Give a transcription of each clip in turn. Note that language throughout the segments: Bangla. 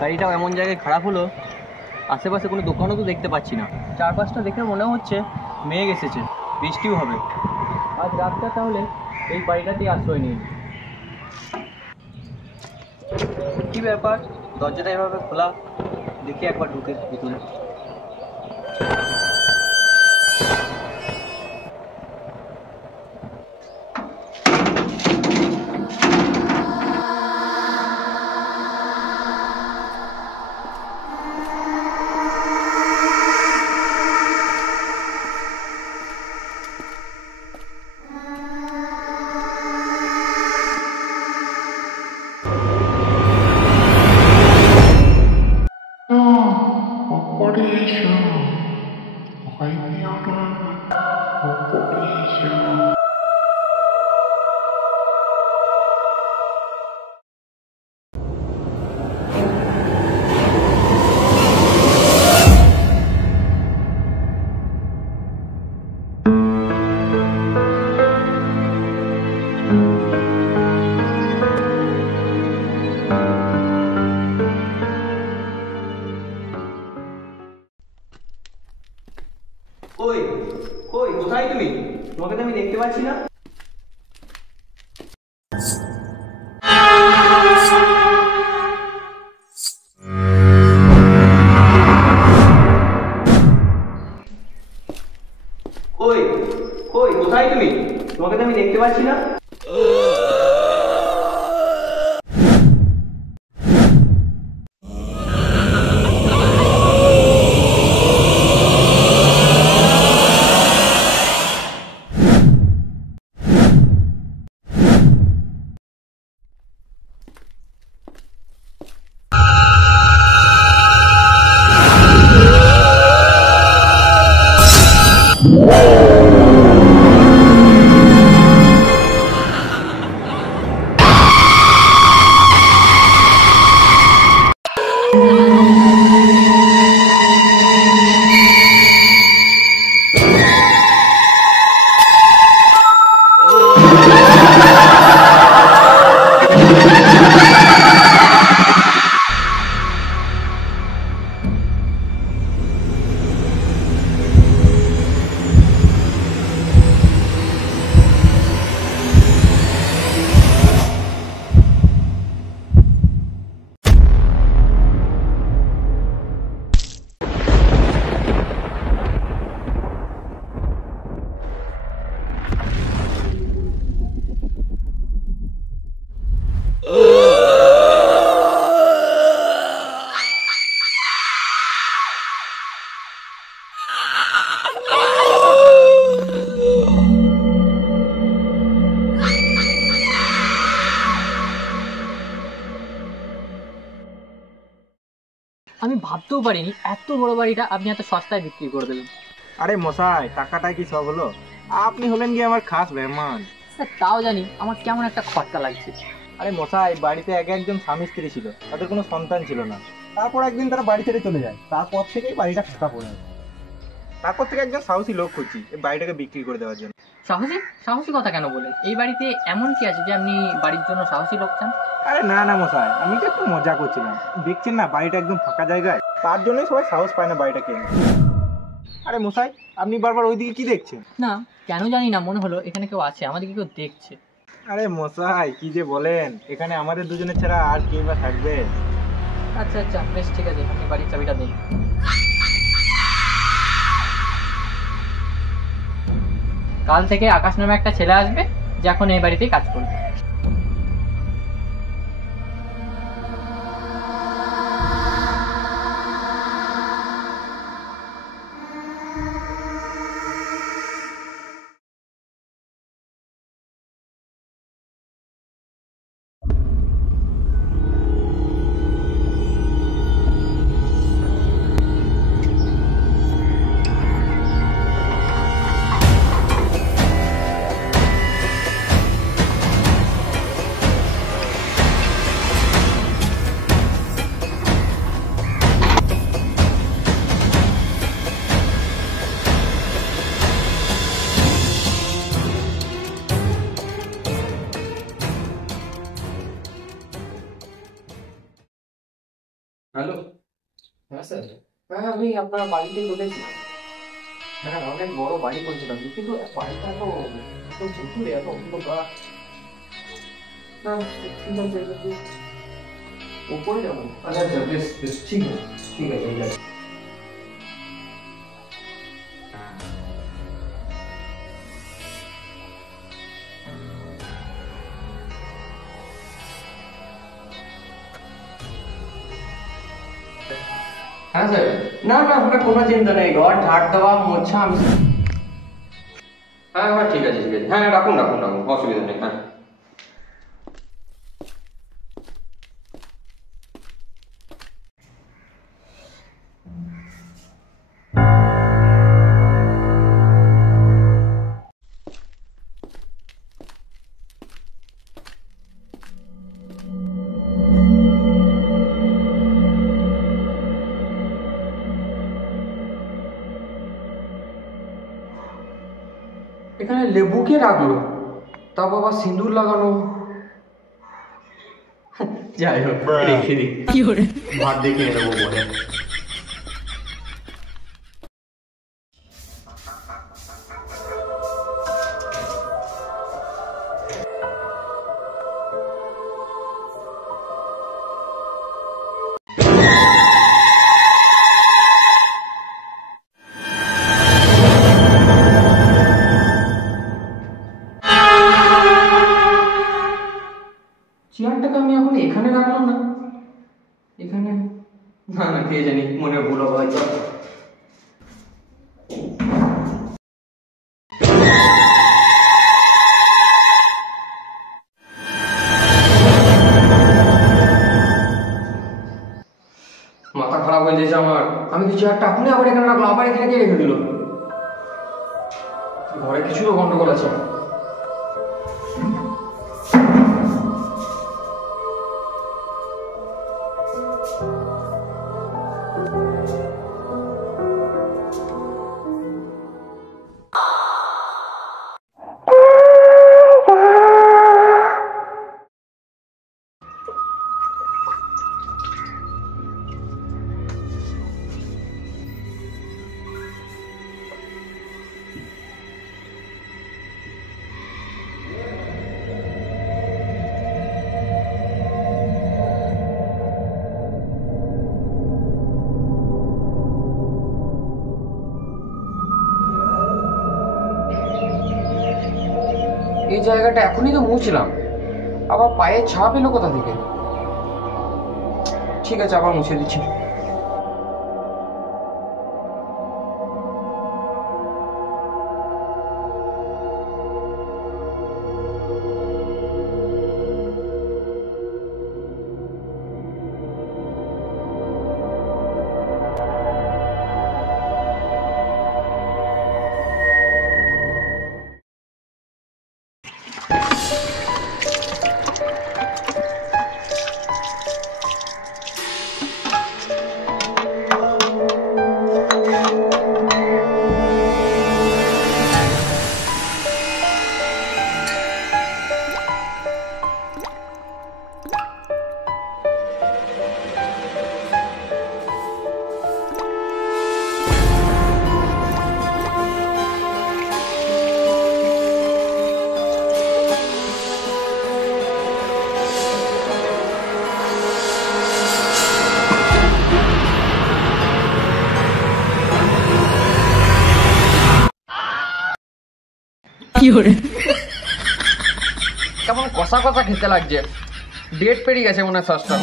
গাড়িটাও এমন জায়গায় খারাপ হলো, আশেপাশে কোনো দোকানও তো দেখতে পাচ্ছি না। চারপাশটা দেখে মনে হচ্ছে মেঘ এসেছে, বৃষ্টিও হবে। আজ রাতটা তাহলে এই বাড়িটাতেই আশ্রয় নিই। কি ব্যাপার, দরজাটা এভাবে খোলা? দেখি একবার ঢুকে ভিতরে। কই কই কোথায় তুমি? তোমাকে তো আমি দেখতে পাচ্ছি না। কই কই কোথায় তুমি? তোমাকে তো আমি দেখতে পাচ্ছি না। আমি ভাবতেও পারিনি এত বড় বাড়িটা আপনি এত সস্তায় বিক্রি করে দেবেন। আরে মশাই, টাকাটাই কি সব হলো? আপনি হলেন কি আমার খাস মেহমান। স্যার তাও জানি আমার কেমন একটা খটকা লাগছে। আরে মশাই, বাড়িতে একজন স্বামী স্ত্রী ছিল, তাদের কোনো সন্তান ছিল না। তারপর একদিন তারা বাড়ি ছেড়ে চলে যায়, তারপর থেকেই বাড়িটা ফাঁকা পড়ে আছে। তারপর থেকে একজন সাহসী লোক খুঁজছি এই বাড়িটাকে বিক্রি করে দেওয়ার জন্য। সাহসী সাহসী কথা কেন বলেন? এই বাড়িতে এমন কি আছে যে আপনি বাড়ির জন্য সাহসী লোক চান? আরে না না মশাই, আমি তো একটু মজা করছিলাম। দেখছেন না বাড়িটা একদম ফাঁকা জায়গায়, তার জন্যই সবাই সাহস পায় না বাড়িটা কিনে। আরে মশাই, আপনি বারবার ওইদিকে কি দেখছেন? না কেন জানি না, মনে হলো এখানে কেউ আছে, আমাদেরকে কেউ দেখছে। আরে মশাই কি যে বলেন, এখানে আমাদের দুজনের ছাড়া আর কে বা থাকবে? আচ্ছা আচ্ছা বেশ ঠিক আছে, আপনি বাড়ির চাবিটা দিন। কাল থেকে আকাশ নামে একটা ছেলে আসবে যে এখন এই বাড়িতেই কাজ করবে। হ্যালো। হ্যাঁ স্যার, হ্যাঁ আমি আপনার বাড়িতে বলেছি। হ্যাঁ অনেক বড় বাড়ি বলছিলাম, কিন্তু বাড়িটা তো চতুরে এত অন্ধকার। হ্যাঁ ঠিক আছে, উপরে যাবো। আচ্ছা আচ্ছা, বেশ বেশ, ঠিক আছে ঠিক আছে, এই যাচ্ছি। হ্যাঁ স্যার, না না আপনার কোনো চিন্তা নেই, ঘর ঝাড় দেওয়া মোছা আমি। হ্যাঁ হ্যাঁ ঠিক আছে ঠিক আছে, হ্যাঁ রাখুন রাখুন রাখুন, অসুবিধা নেই। হ্যাঁ এখানে লেবু কে রাখলো, তা বাবা সিঁদুর লাগানো। যাই হোক, রেখে দিই, ভাত দেখে নেবো বলে। চেয়ারটাকে আমি এখন এখানে রাখলাম না, এখানে না না, কে জানি, মনে ভুল হবে হয়তো। মাথা খারাপ হয়ে যাচ্ছে আমার। আমি তো চেয়ারটা এখনই আবার এখানে রাখলাম, আবার এখানে কে রেখে দিল? ঘরে কিছু তো গন্ডগোল আছে। এই জায়গাটা এখনই তো মুছলাম, আবার পায়ের ছাপ এলো কোথা থেকে? ঠিক আছে, আবার মুছে দিচ্ছি। কেমন কষা কষা খেতে লাগছে, ডেট পেরিয়ে গেছে মনে হয় সসটা।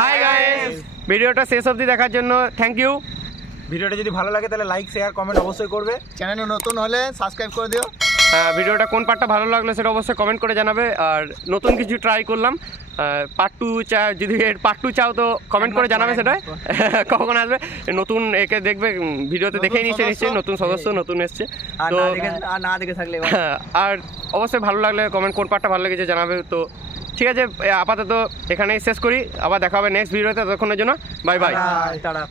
হাই গাইস, ভিডিওটা শেষ অবধি দেখার জন্য থ্যাংক ইউ। ভিডিওটা যদি ভালো লাগে তাহলে লাইক শেয়ার কমেন্ট অবশ্যই করবে। চ্যানেলে নতুন হলে সাবস্ক্রাইব করে দিও। ভিডিওটা কোন পার্টটা ভালো লাগলো সেটা অবশ্যই কমেন্ট করে জানাবে। আর নতুন কিছু ট্রাই করলাম, পার্ট 2 যদি এর পার্ট 2 চাও তো কমেন্ট করে জানাবে সেটা কখন আসবে। নতুন একে দেখবে ভিডিওতে দেখেই নিচ্ছে নিশ্চয়ই, নতুন সদস্য নতুন এসছে তো। না দেখে থাকলে আর অবশ্যই ভালো লাগলে কমেন্ট কোন পার্টটা ভালো লেগেছে জানাবে। তো ঠিক আছে, আপাতত এখানেই শেষ করি, আবার দেখা হবে নেক্সট ভিডিওতে। ততক্ষণের জন্য বাই বাই। টাটা।